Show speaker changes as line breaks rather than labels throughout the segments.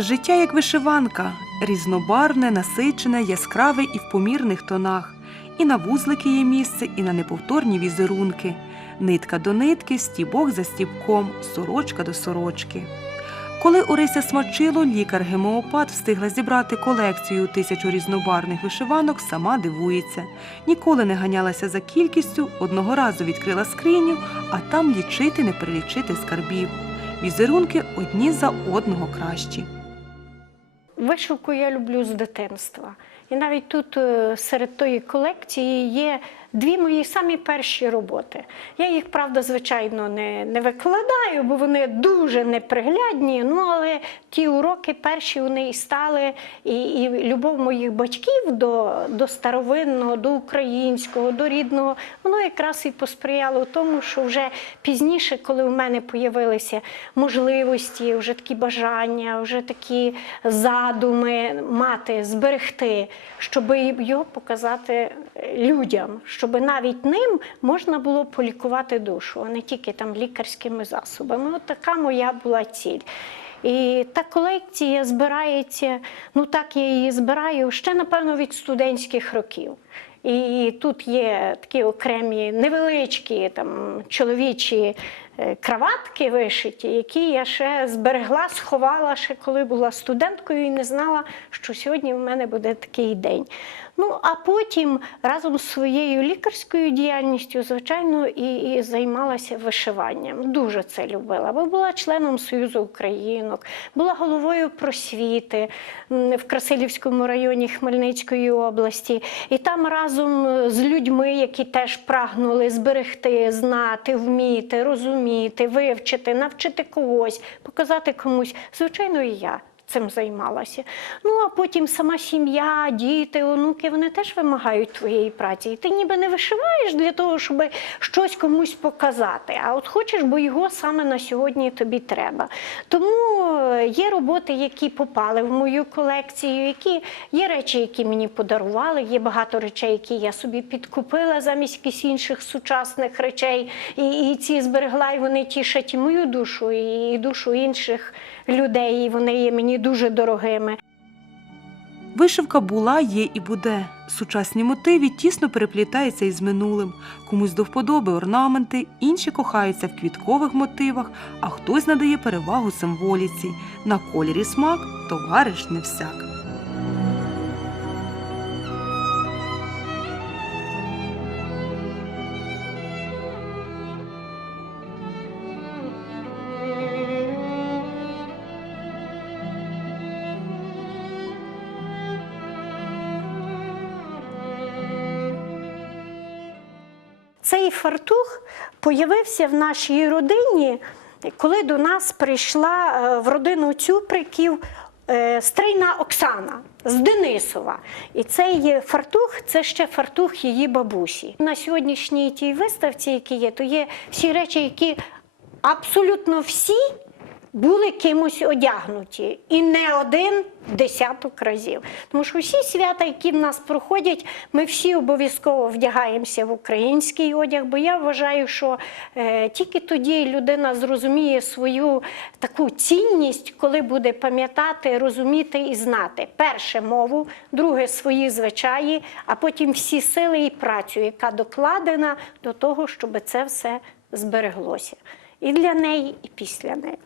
Життя як вишиванка, різнобарвне, насичене, яскраве і в помірних тонах. І на вузлики є місце, і на неповторні візерунки. Нитка до нитки, стібок за стібком, сорочка до сорочки. Коли Орися Смачило, лікар-гемеопат, встигла зібрати колекцію тисячу різнобарвних вишиванок, сама дивується. Ніколи не ганялася за кількістю, одного разу відкрила скриню, а там лічити не перелічити скарбів. Візерунки одні за одного кращі.
Вишивку я люблю з дитинства. І навіть тут е, серед тої колекції є дві мої самі перші роботи. Я їх, правда, звичайно, не, не викладаю, бо вони дуже неприглядні. Ну, але ті уроки перші вони і стали, і, і любов моїх батьків до, до старовинного, до українського, до рідного, воно якраз і посприяло тому, що вже пізніше, коли у мене появилися можливості, вже такі бажання, вже такі задуми мати, зберегти, щоб його показати людям, щоб навіть ним можна було полікувати душу, а не тільки там лікарськими засобами. От така моя була ціль. І та колекція збирається, ну так я її збираю ще, напевно, від студентських років. І тут є такі окремі невеличкі там чоловічі краватки вишиті, які я ще зберегла, сховала ще коли була студенткою і не знала, що сьогодні в мене буде такий день. Ну а потім разом з своєю лікарською діяльністю, звичайно, і, і займалася вишиванням. Дуже це любила, бо була членом Союзу Українок, була головою просвіти в Красилівському районі Хмельницької області. І там разом з людьми, які теж прагнули зберегти, знати, вміти, розуміти, вивчити, навчити когось, показати комусь, звичайно, і я цим займалася. Ну а потім сама сім'я, діти, онуки, вони теж вимагають твоєї праці. І ти ніби не вишиваєш для того, щоб щось комусь показати. А от хочеш, бо його саме на сьогодні тобі треба. Тому е, є роботи, які попали в мою колекцію, які є речі, які мені подарували. Є багато речей, які я собі підкупила замість якихось інших сучасних речей. І, і ці зберегла, і вони тішать і мою душу, і душу інших людей. І вони є мені дуже дорогими.
Вишивка була, є і буде. Сучасні мотиви тісно переплітаються із минулим. Комусь до вподоби орнаменти, інші кохаються в квіткових мотивах, а хтось надає перевагу символіці. На кольорі смак товариш не всяк.
Цей фартух появився в нашій родині, коли до нас прийшла е, в родину Цюприків е, стрийна Оксана з Денисова. І цей фартух це ще фартух її бабусі. На сьогоднішній тій виставці, які є, то є всі речі, які абсолютно всі були кимось одягнуті, і не один десяток разів. Тому що всі свята, які в нас проходять, ми всі обов'язково вдягаємося в український одяг, бо я вважаю, що е, тільки тоді людина зрозуміє свою таку цінність, коли буде пам'ятати, розуміти і знати. Перше мову, друге свої звичаї, а потім всі сили і працю, яка докладена до того, щоб це все збереглося. І для неї, і після неї.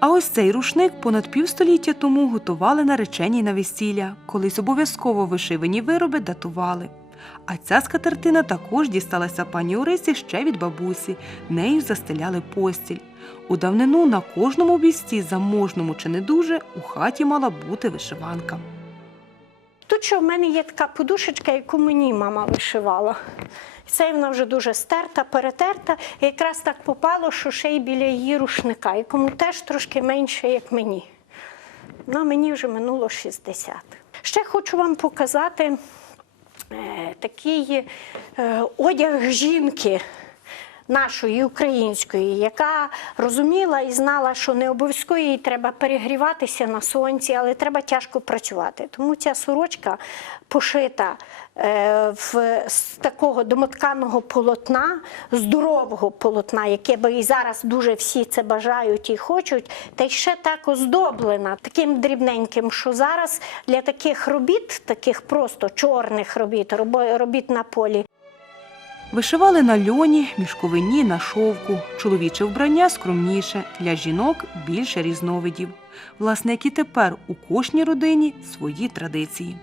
А ось цей рушник понад півстоліття тому готували наречені на весілля, колись обов'язково вишивані вироби датували. А ця скатертина також дісталася пані Орисі ще від бабусі, нею застеляли постіль. У давнину на кожному бійсті, заможному чи не дуже, у хаті мала бути вишиванка.
Тут ще в мене є така подушечка, яку мені мама вишивала. Це вона вже дуже стерта, перетерта. І якраз так попало, що ще й біля її рушника, якому теж трошки менше, як мені. Ну, мені вже минуло 60. Ще хочу вам показати е, такий е, одяг жінки. Нашої української, яка розуміла і знала, що не обов'язково їй треба перегріватися на сонці, але треба тяжко працювати. Тому ця сорочка пошита е, в, з такого домотканого полотна, здорового полотна, яке би і зараз дуже всі це бажають і хочуть, та й ще так оздоблена таким дрібненьким, що зараз для таких робіт, таких просто чорних робіт, робіт на полі,
Вишивали на льоні, мішковині, на шовку. Чоловіче вбрання скромніше, для жінок більше різновидів. Власне, як і тепер у кожній родині свої традиції.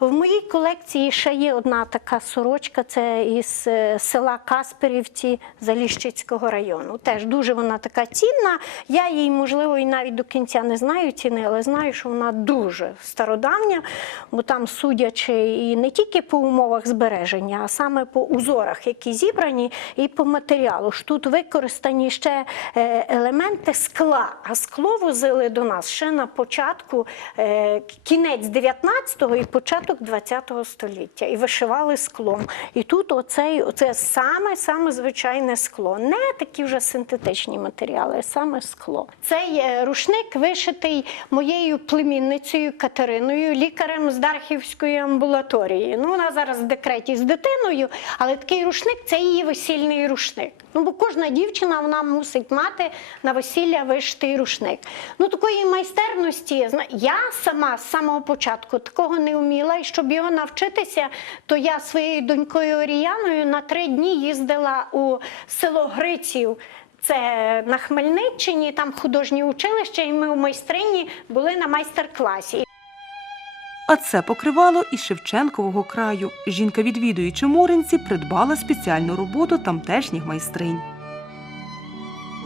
В моїй колекції ще є одна така сорочка, це із е, села Касперівці Заліщицького району. Теж дуже вона така цінна. Я її, можливо, і навіть до кінця не знаю ціни, але знаю, що вона дуже стародавня, бо там судячи і не тільки по умовах збереження, а саме по узорах, які зібрані, і по матеріалу. Ж Тут використані ще е, елементи скла, а скло возили до нас ще на початку, е, кінець 19-го і початок 20-го століття. І вишивали склом. І тут оцей, оце саме, саме звичайне скло. Не такі вже синтетичні матеріали, а саме скло. Цей е, рушник вишитий моєю племінницею Катериною, лікарем з Дархівської амбулаторії. Ну, вона зараз в декреті з дитиною, але такий рушник це її весільний рушник. Ну, бо кожна дівчина вона мусить мати на весілля вишитий рушник. Ну, такої майстерності я сама з самого початку такого не вміла, і щоб його навчитися, то я своєю донькою Оріяною на три дні їздила у село Гриців. Це на Хмельниччині, там художнє училище, і ми у майстрині були на майстер-класі.
А це покривало із Шевченкового краю. Жінка, відвідуючи Моринці, придбала спеціальну роботу тамтешніх майстринь.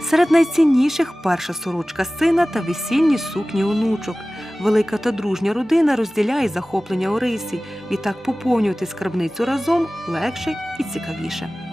Серед найцінніших перша сорочка сина та весільні сукні онучок. Велика та дружня родина розділяє захоплення Орисі, так поповнювати скарбницю разом легше і цікавіше.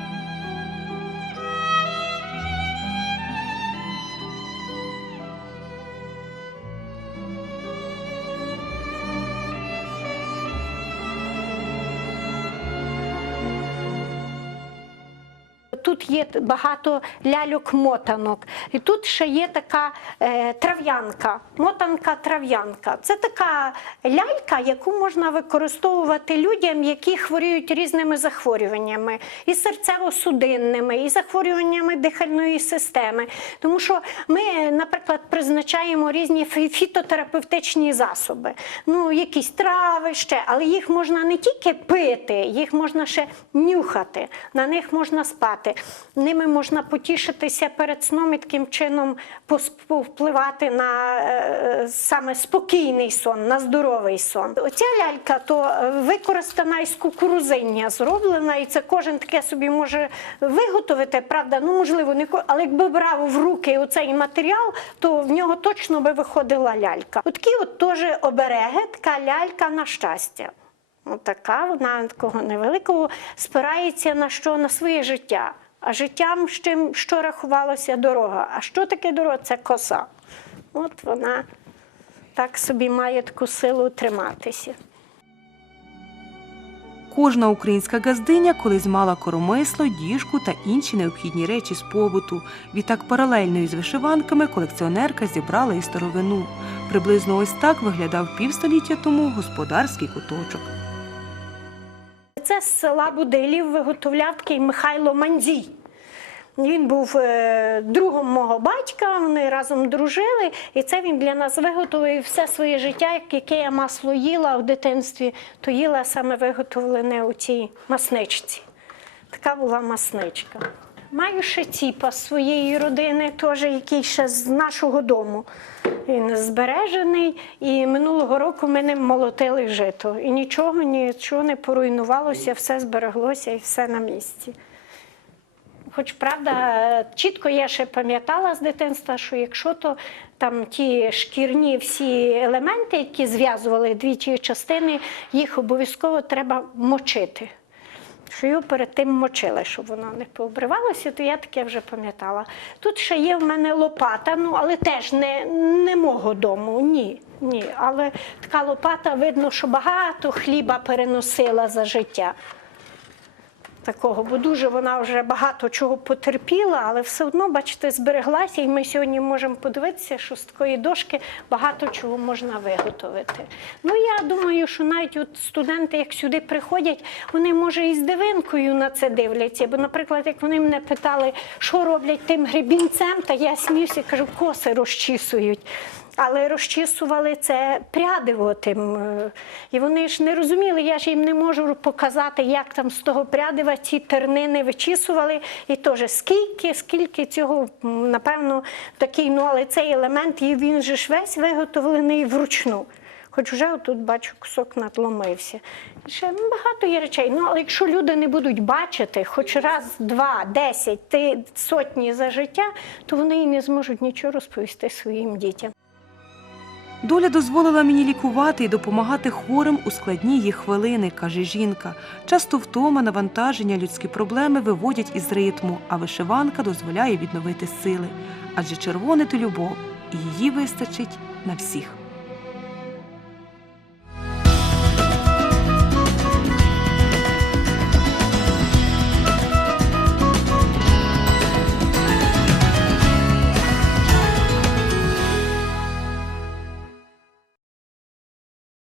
Тут є багато ляльок-мотанок. І тут ще є така е, трав'янка, мотанка-трав'янка. Це така лялька, яку можна використовувати людям, які хворіють різними захворюваннями, і серцево-судинними, і захворюваннями дихальної системи. Тому що ми, наприклад, призначаємо різні фітотерапевтичні засоби. Ну, якісь трави ще, але їх можна не тільки пити, їх можна ще нюхати, на них можна спати. Ними можна потішитися перед сном і таким чином повпливати на е, саме спокійний сон, на здоровий сон. Оця лялька то е, використана із кукурузиння зроблена, і це кожен таке собі може виготовити. Правда, ну можливо, не але якби брав в руки оцей матеріал, то в нього точно би виходила лялька. Отакі от теж обереги, така лялька на щастя. Отака вона такого невеликого спирається на що? На своє життя. А життям з чим що рахувалося дорога. А що таке дорога? Це коса. От вона так собі має таку силу триматися.
Кожна українська газдиня колись мала коромисло, діжку та інші необхідні речі з побуту. Відтак паралельно із вишиванками колекціонерка зібрала і старовину. Приблизно ось так виглядав півстоліття тому господарський куточок.
Це з села Будилів виготовляв такий Михайло Мандзій. Він був е, другом мого батька, вони разом дружили, і це він для нас виготовив все своє життя, як- яке я масло їла в дитинстві, то їла саме виготовлене у цій масничці. Така була масничка. Маю ще ціпа своєї родини, теж, який ще з нашого дому. Він збережений, і минулого року ми ним молотили жито. І нічого, нічого не поруйнувалося, все збереглося і все на місці. Хоч правда, чітко я ще пам'ятала з дитинства, що якщо то там ті шкірні всі елементи, які зв'язували дві ті частини, їх обов'язково треба мочити. Що його перед тим мочили, щоб воно не пообривалося, то я таке вже пам'ятала. Тут ще є в мене лопата, ну але теж не, не мого дому, ні. Ні, але така лопата, видно, що багато хліба переносила за життя такого, бо дуже вона вже багато чого потерпіла, але все одно, бачите, збереглася, і ми сьогодні можемо подивитися, що з такої дошки багато чого можна виготовити. Ну я думаю, що навіть от студенти, як сюди приходять, вони може і з дивинкою на це дивляться. Бо, наприклад, як вони мене питали, що роблять тим гребінцем, та я сміюся, кажу, коси розчісують. Але розчісували це прядиво тим. е, І вони ж не розуміли, я ж їм не можу показати, як там з того прядива ці тернини вичісували. І теж скільки, скільки цього, напевно, такий, ну але цей елемент, і він же ж весь виготовлений вручну. Хоч вже тут бачу, кусок надломився. Ще багато є речей. Ну, але якщо люди не будуть бачити хоч раз, два, десять, сотні за життя, то вони і не зможуть нічого розповісти своїм дітям.
Доля дозволила мені лікувати і допомагати хворим у складні їх хвилини, каже жінка. Часто втома, навантаження, людські проблеми виводять із ритму, а вишиванка дозволяє відновити сили. Адже червоне то любов, і її вистачить на всіх.